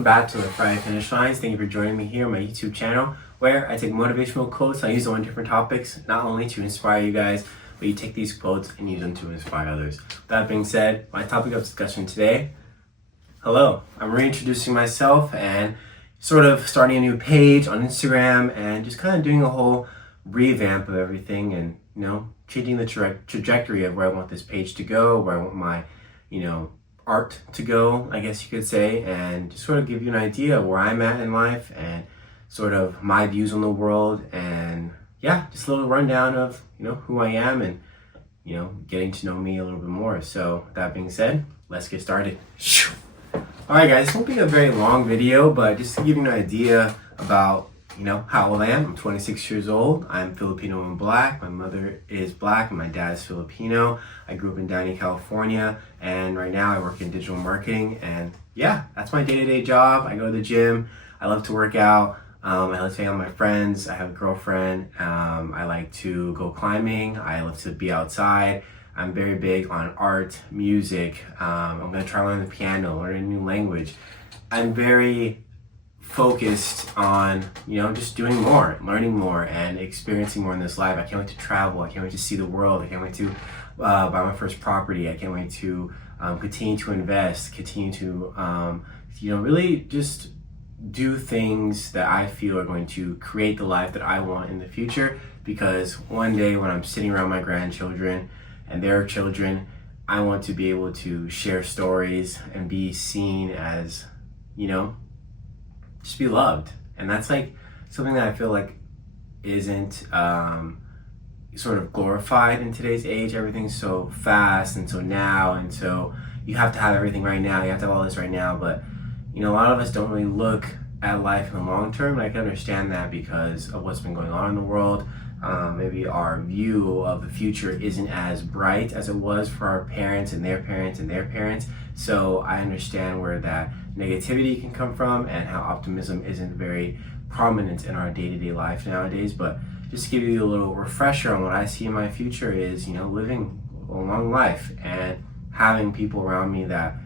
welcome back to the Friday Finish Lines. Thank you for joining me here on my YouTube channel, where I take motivational quotes. I use them on different topics, not only to inspire you guys, but you take these quotes and use them to inspire others. That being said, my topic of discussion today, hello. I'm reintroducing myself and sort of starting a new page on Instagram and just kind of doing a whole revamp of everything and, changing the trajectory of where I want this page to go, where I want my, art to go, I guess you could say, and just sort of give you an idea of where I'm at in life and sort of my views on the world, and just a little rundown of, who I am and, getting to know me a little bit more. So that being said, let's get started. Alright guys, this won't be a very long video, but just to give you an idea about how old I am. I'm 26 years old. I'm Filipino and Black. My mother is Black and my dad is Filipino. I grew up in Downey, California, and right now I work in digital marketing, and that's my day-to-day job. I go to the gym. I love to work out. I love to hang out with my friends. I have a girlfriend. I like to go climbing. I love to be outside. I'm very big on art, music. I'm going to try to learn the piano, learn a new language. I'm very focused on just doing more, learning more, and experiencing more in this life. I can't wait to travel. I can't wait to see the world. I can't wait to buy my first property. I can't wait to continue to invest, continue to really just do things that I feel are going to create the life that I want in the future, because one day when I'm sitting around my grandchildren and their children, I want to be able to share stories and be seen as just be loved. And that's like something that I feel like isn't sort of glorified in today's age. Everything's so fast and so now, and so you have to have everything right now, you have to have all this right now, but a lot of us don't really look at life in the long term, and I can understand that because of what's been going on in the world. Maybe our view of the future isn't as bright as it was for our parents and their parents and their parents. So I understand where that negativity can come from and how optimism isn't very prominent in our day-to-day life nowadays. But just to give you a little refresher on what I see in my future is, living a long life and having people around me that,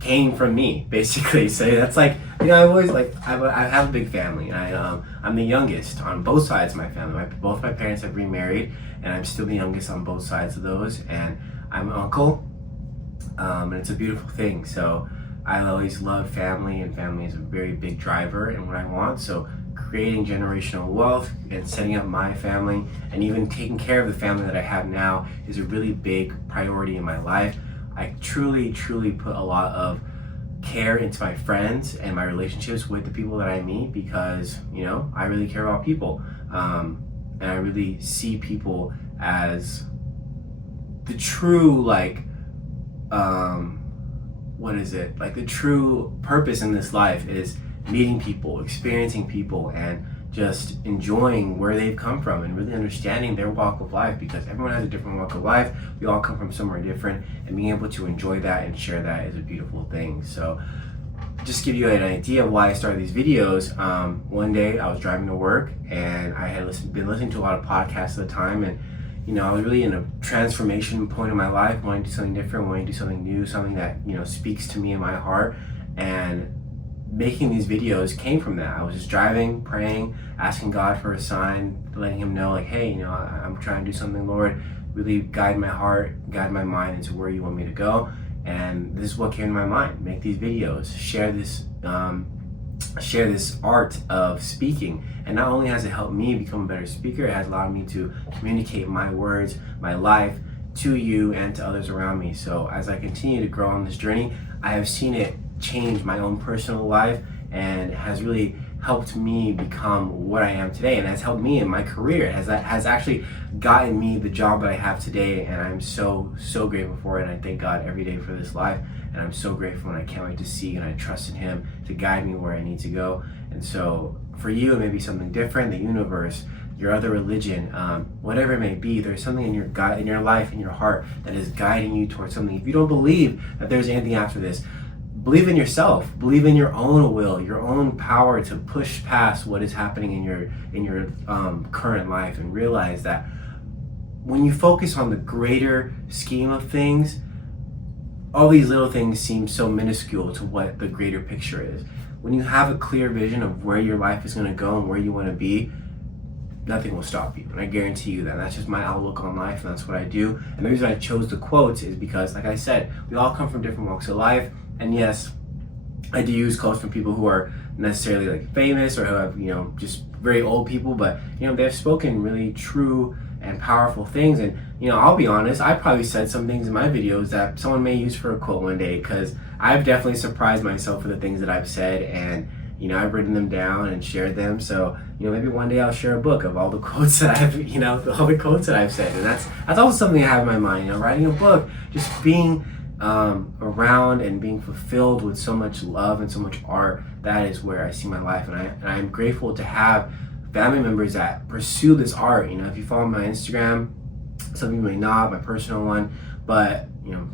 came from me, basically. So that's like, I've always I have a big family. I'm the youngest on both sides of my family. Both my parents have remarried, and I'm still the youngest on both sides of those. And I'm an uncle, and it's a beautiful thing. So I always love family, and family is a very big driver in what I want. So creating generational wealth and setting up my family, and even taking care of the family that I have now, is a really big priority in my life. I truly put a lot of care into my friends and my relationships with the people that I meet, because I really care about people, and I really see people as the true the true purpose in this life is meeting people, experiencing people, and just enjoying where they've come from and really understanding their walk of life, because everyone has a different walk of life. We all come from somewhere different, and being able to enjoy that and share that is a beautiful thing. So just give you an idea of why I started these videos. One day I was driving to work, and I had been listening to a lot of podcasts at the time, and I was really in a transformation point in my life, wanting to do something different, wanting to do something new, something that speaks to me in my heart. And making these videos came from that. I was just driving, praying, asking God for a sign, letting him know hey, I'm trying to do something, Lord. Really guide my heart, guide my mind into where you want me to go. And this is what came to my mind. Make these videos, share this art of speaking. And not only has it helped me become a better speaker, it has allowed me to communicate my words, my life, to you and to others around me. So as I continue to grow on this journey, I have seen it change my own personal life, and has really helped me become what I am today, and has helped me in my career. It has actually gotten me the job that I have today, and I'm so grateful for it. And I thank God every day for this life, and I'm so grateful, and I can't wait to see, and I trust in him to guide me where I need to go. And so for you, it may be something different, the universe, your other religion, whatever it may be, there's something in your life, in your heart, that is guiding you towards something. If you don't believe that there's anything after this, believe in yourself. Believe in your own will, your own power to push past what is happening in your current life, and realize that when you focus on the greater scheme of things, all these little things seem so minuscule to what the greater picture is. When you have a clear vision of where your life is going to go and where you want to be, nothing will stop you. And I guarantee you that. That's just my outlook on life, and that's what I do. And the reason I chose the quotes is because, like I said, we all come from different walks of life. And yes, I do use quotes from people who are necessarily like famous or who have, just very old people, but they've spoken really true and powerful things. And I'll be honest, I probably said some things in my videos that someone may use for a quote one day, because I've definitely surprised myself with the things that I've said, and I've written them down and shared them. So maybe one day I'll share a book of all the quotes that all the quotes that I've said. And that's also something I have in my mind. Writing a book, just being around and being fulfilled with so much love and so much art. That is where I see my life, and I'm grateful to have family members that pursue this art. If you follow my Instagram, some people may not, my personal one, but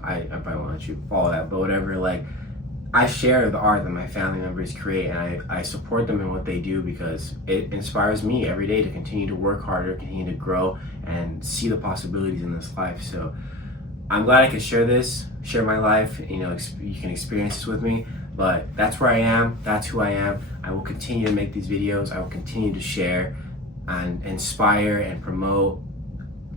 I probably won't let you follow that, but whatever, like, I share the art that my family members create, and I support them in what they do, because it inspires me every day to continue to work harder, continue to grow, and see the possibilities in this life. So I'm glad I could share my life. You can experience this with me, but that's where I am. That's who I am. I will continue to make these videos. I will continue to share and inspire and promote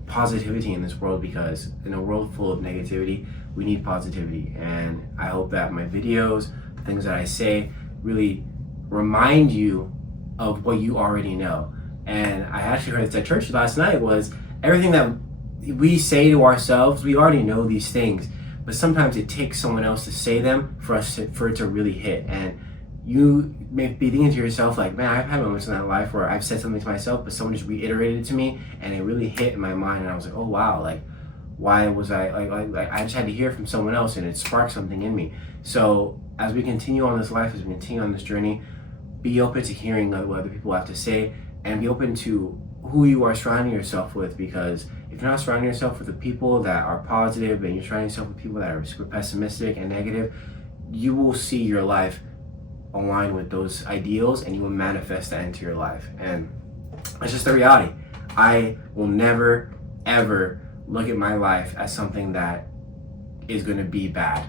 positivity in this world, because in a world full of negativity, we need positivity. And I hope that my videos, the things that I say, really remind you of what you already know. And I actually heard it at church last night, was everything that we say to ourselves, we already know these things, but sometimes it takes someone else to say them for it to really hit. And you may be thinking to yourself, like, man, I've had moments in my life where I've said something to myself, but someone just reiterated it to me, and it really hit in my mind, and I was like, oh wow, like, why was I like I just had to hear from someone else, and it sparked something in me. So as we continue on this life, as we continue on this journey, be open to hearing what other people have to say, and be open to who you are surrounding yourself with, because if you're not surrounding yourself with the people that are positive, and you're surrounding yourself with people that are super pessimistic and negative, you will see your life align with those ideals, and you will manifest that into your life. And it's just the reality. I will never ever look at my life as something that is going to be bad,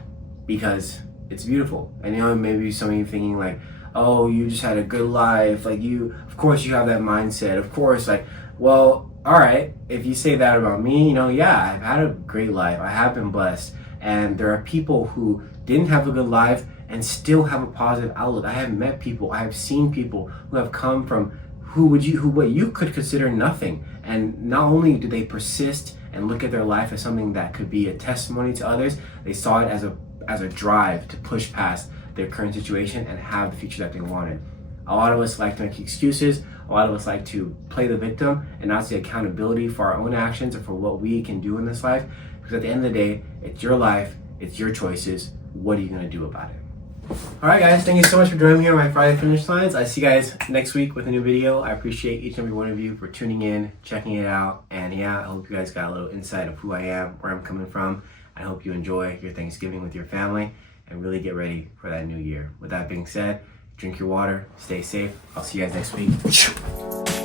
because it's beautiful. And maybe some of you thinking like, oh, you just had a good life, like, of course you have that mindset, of course, like, well, all right, if you say that about me, yeah, I've had a great life, I have been blessed, and there are people who didn't have a good life and still have a positive outlook. I have met people, I have seen people who have come from what you could consider nothing, and not only do they persist and look at their life as something that could be a testimony to others, they saw it as a drive to push past their current situation and have the future that they wanted. A lot of us like to make excuses. A lot of us like to play the victim and not see accountability for our own actions or for what we can do in this life. Because at the end of the day, it's your life, it's your choices. What are you going to do about it? All right, guys, thank you so much for joining me on my Friday Finish Lines. I see you guys next week with a new video. I appreciate each and every one of you for tuning in, checking it out. And yeah, I hope you guys got a little insight of who I am, where I'm coming from. I hope you enjoy your Thanksgiving with your family and really get ready for that new year. With that being said, drink your water, stay safe. I'll see you guys next week.